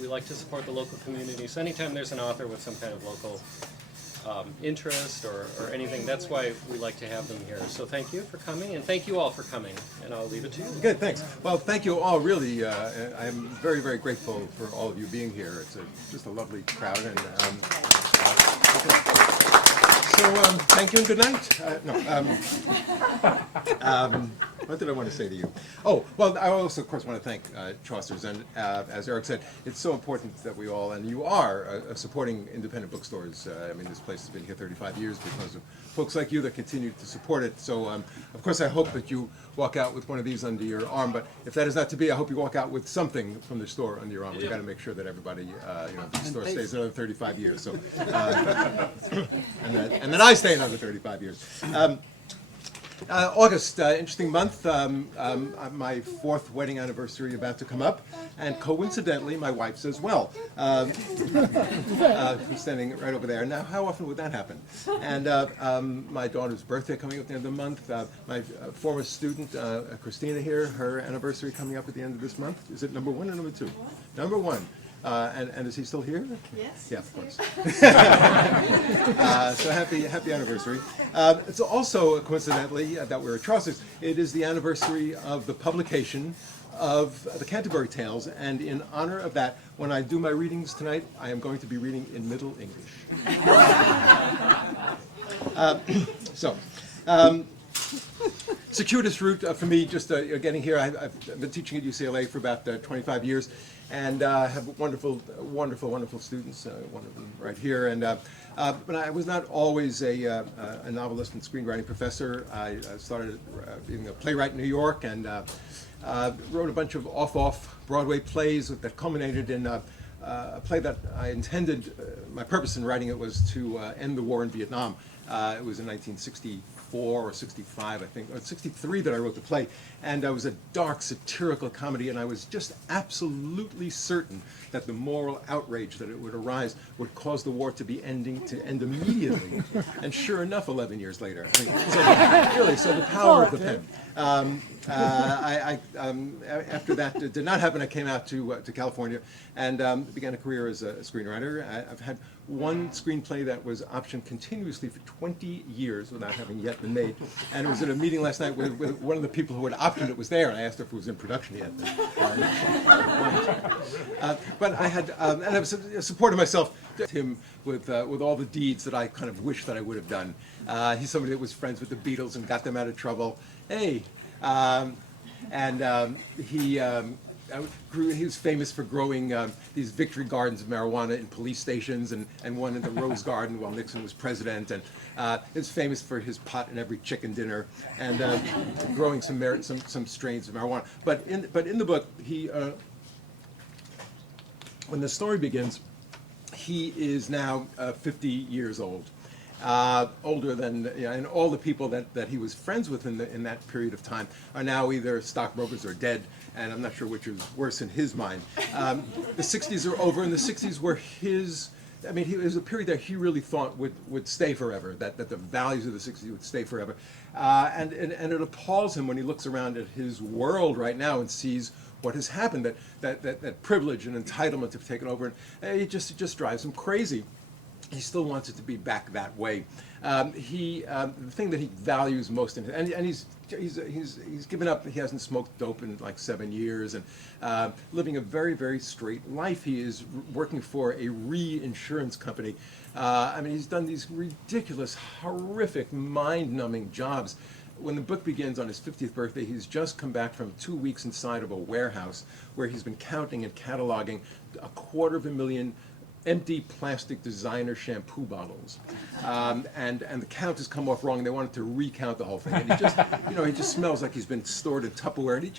we like to support the local community. So anytime there's an author with some kind of local interest or anything, that's why we like to have them here. So thank you for coming, and thank you all for coming, and I'll leave it to you. Good, thanks. Well, thank you all, really. I'm very, very grateful for all of you being here. It's just a lovely crowd. And thank you and good night. What did I want to say to you? Oh, well, I also, of course, want to thank Chaucer's. And as Eric said, it's so important that we all, and you are, supporting independent bookstores. I mean, this place has been here 35 years because of folks like you that continue to support it. So, of course, I hope that you walk out with one of these under your arm. But if that is not to be, I hope you walk out with something from the store under your arm. We've got to make sure that everybody, the store stays another 35 years. So, and then I stay another 35 years. August, interesting month. My 4th wedding anniversary about to come up, and coincidentally, my wife's as well. Who's standing right over there. Now, how often would that happen? And my daughter's birthday coming up at the end of the month. My former student, Christina here, her anniversary coming up at the end of this month. Is it number 1 or number 2? Number 1. And is he still here? Yes. Yeah, of course. So happy anniversary. It's also, coincidentally, that we're at Chaucer's. It is the anniversary of the publication of the Canterbury Tales, and in honor of that, when I do my readings tonight, I am going to be reading in Middle English. Circuitous route for me, just getting here. I've been teaching at UCLA for about 25 years, and have wonderful students. One of them right here. And but I was not always a novelist and screenwriting professor. I started being a playwright in New York, and wrote a bunch of off Broadway plays that culminated in a play that I intended. My purpose in writing it was to end the war in Vietnam. It was in 1964 or 65, I think, or 63 that I wrote the play, and it was a dark satirical comedy, and I was just absolutely certain that the moral outrage that it would arise would cause the war to end immediately. And sure enough, 11 years later. I mean, so the power of the pen. After that did not happen, I came out to California and began a career as a screenwriter. I've had one screenplay that was optioned continuously for 20 years without having yet been made. And it was at a meeting last night with one of the people who had optioned it was there, and I asked her if it was in production yet. But I had, and I supported myself him with all the deeds that I kind of wish that I would have done. He's somebody that was friends with the Beatles and got them out of trouble. Hey, he was famous for growing these victory gardens of marijuana in police stations, and one in the Rose Garden while Nixon was president. And he was famous for his pot in every chicken dinner, and growing some strains of marijuana. But in the book, when the story begins, he is now 50 years old. Older than, and all the people that he was friends with in that period of time are now either stockbrokers or dead, and I'm not sure which is worse in his mind. The 60s are over, and the 60s were his. I mean, it was a period that he really thought would stay forever, that the values of the 60s would stay forever. And it appalls him when he looks around at his world right now and sees what has happened, that privilege and entitlement have taken over, and it just drives him crazy. He still wants it to be back that way. The thing that he values most in and he's given up. He hasn't smoked dope in like 7 years, and living a very, very straight life. He is working for a reinsurance company. I mean, he's done these ridiculous, horrific, mind-numbing jobs. When the book begins on his 50th birthday, he's just come back from 2 weeks inside of a warehouse where he's been counting and cataloging 250,000 empty plastic designer shampoo bottles, and the count has come off wrong. And they wanted to recount the whole thing, and he just smells like he's been stored in Tupperware, and he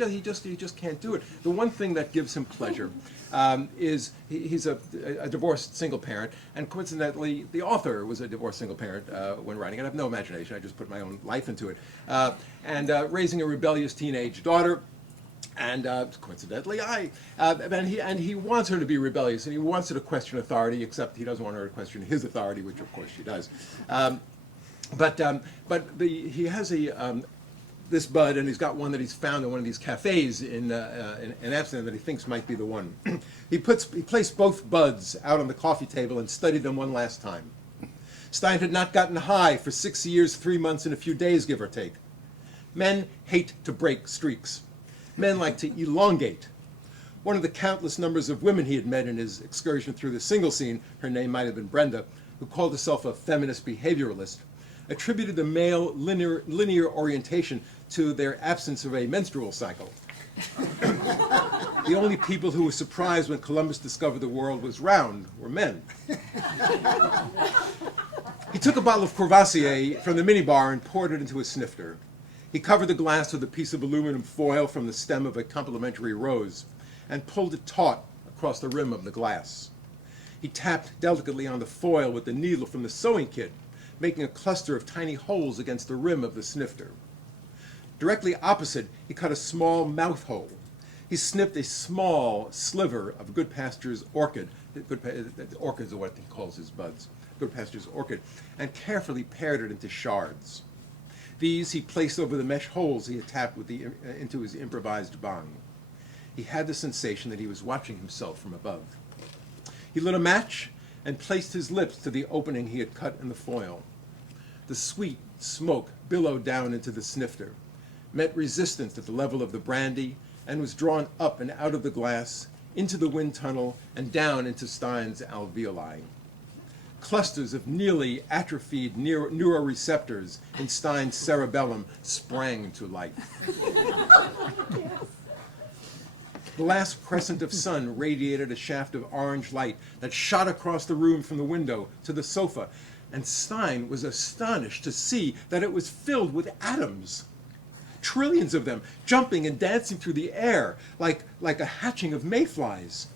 just can't do it. The one thing that gives him pleasure is he's a divorced single parent, and coincidentally, the author was a divorced single parent when writing it. I have no imagination; I just put my own life into it, and raising a rebellious teenage daughter. And coincidentally, and he wants her to be rebellious, and he wants her to question authority, except he doesn't want her to question his authority, which of course she does. He has the this bud, and he's got one that he's found in one of these cafes in Amsterdam that he thinks might be the one. He placed both buds out on the coffee table and studied them one last time. Stein had not gotten high for 6 years, 3 months, and a few days, give or take. Men hate to break streaks. Men like to elongate. One of the countless numbers of women he had met in his excursion through the single scene, her name might have been Brenda, who called herself a feminist behavioralist, attributed the male linear orientation to their absence of a menstrual cycle. The only people who were surprised when Columbus discovered the world was round were men. He took a bottle of Courvoisier from the minibar and poured it into a snifter. He covered the glass with a piece of aluminum foil from the stem of a complimentary rose and pulled it taut across the rim of the glass. He tapped delicately on the foil with the needle from the sewing kit, making a cluster of tiny holes against the rim of the snifter. Directly opposite, he cut a small mouth hole. He snipped a small sliver of Goodpasture's orchid. Orchids are what he calls his buds. Goodpasture's orchid, and carefully pared it into shards. These he placed over the mesh holes he had tapped into his improvised bong. He had the sensation that he was watching himself from above. He lit a match and placed his lips to the opening he had cut in the foil. The sweet smoke billowed down into the snifter, met resistance at the level of the brandy, and was drawn up and out of the glass, into the wind tunnel, and down into Stein's alveoli. Clusters of nearly atrophied neuroreceptors in Stein's cerebellum sprang to life. The last crescent of sun radiated a shaft of orange light that shot across the room from the window to the sofa, and Stein was astonished to see that it was filled with atoms. Trillions of them, jumping and dancing through the air like a hatching of mayflies.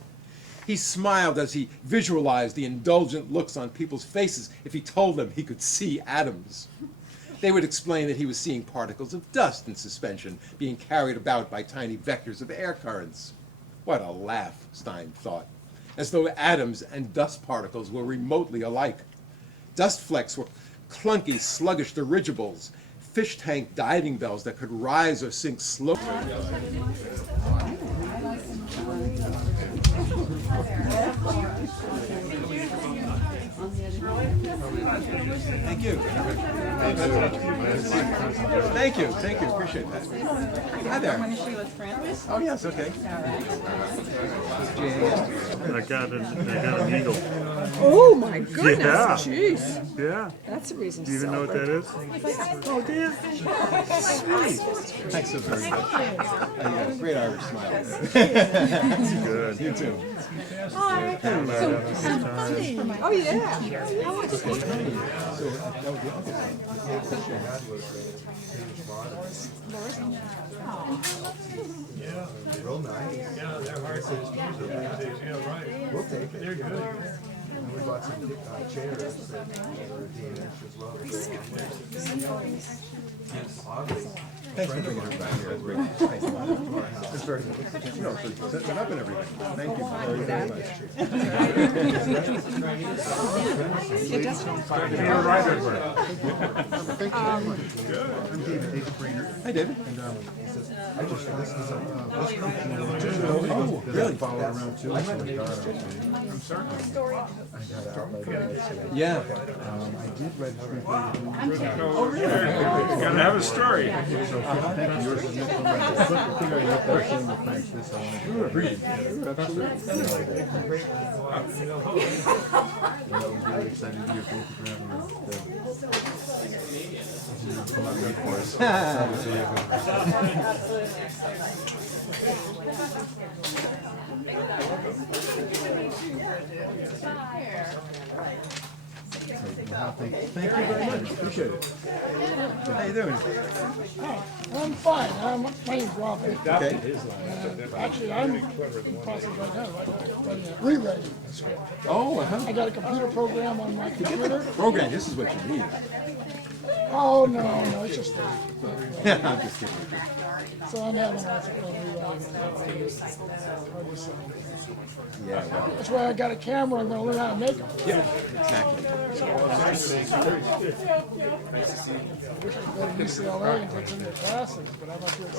He smiled as he visualized the indulgent looks on people's faces if he told them he could see atoms. They would explain that he was seeing particles of dust in suspension being carried about by tiny vectors of air currents. What a laugh, Stein thought, as though atoms and dust particles were remotely alike. Dust flecks were clunky, sluggish dirigibles, fish tank diving bells that could rise or sink slowly. Thank you. Thank you, appreciate that. Hi there. Oh, yes, okay. I got an eagle. Oh my goodness! Yeah. Jeez, Yeah. that's a reason to Do you even know what that is? Oh, do you? Sweet. Thanks so very much. Great Irish smile. Good. You too. Hi. Oh yeah. Real nice. Yeah, they're hard to yeah, right. We'll take it. They're good. And we bought some chairs that are D&H as well. Thanks for bringing it back here. It's great. It's very good. You know, for setting it up and everything. Thank you very much. You're right, Edward. I'm David Brainerd. Hi, David. And I just, this is this company Oh, really? followed around too. I'm sorry. I got out like that. Yeah. I did register for Gotta have a story. thank you. Yours is next one. I think I left that same with thanks this on. Agreed. I was really excited to be a photograph and come out and wait for us. Thank you very much. Appreciate it. How you doing? I'm fine. My name's Robin. Okay. Actually, I'm in the process right now, rewriting the script. Oh, I got a computer program on my computer. Program. This is what you need. Oh, no, it's just that. I'm just kidding. So I'm having lots of fun rewriting. Yeah, well, That's why I got a camera. I'm going to learn how to make them. yeah, exactly. I wish I could go to UCLA and take some of their classes, but I'm not sure it's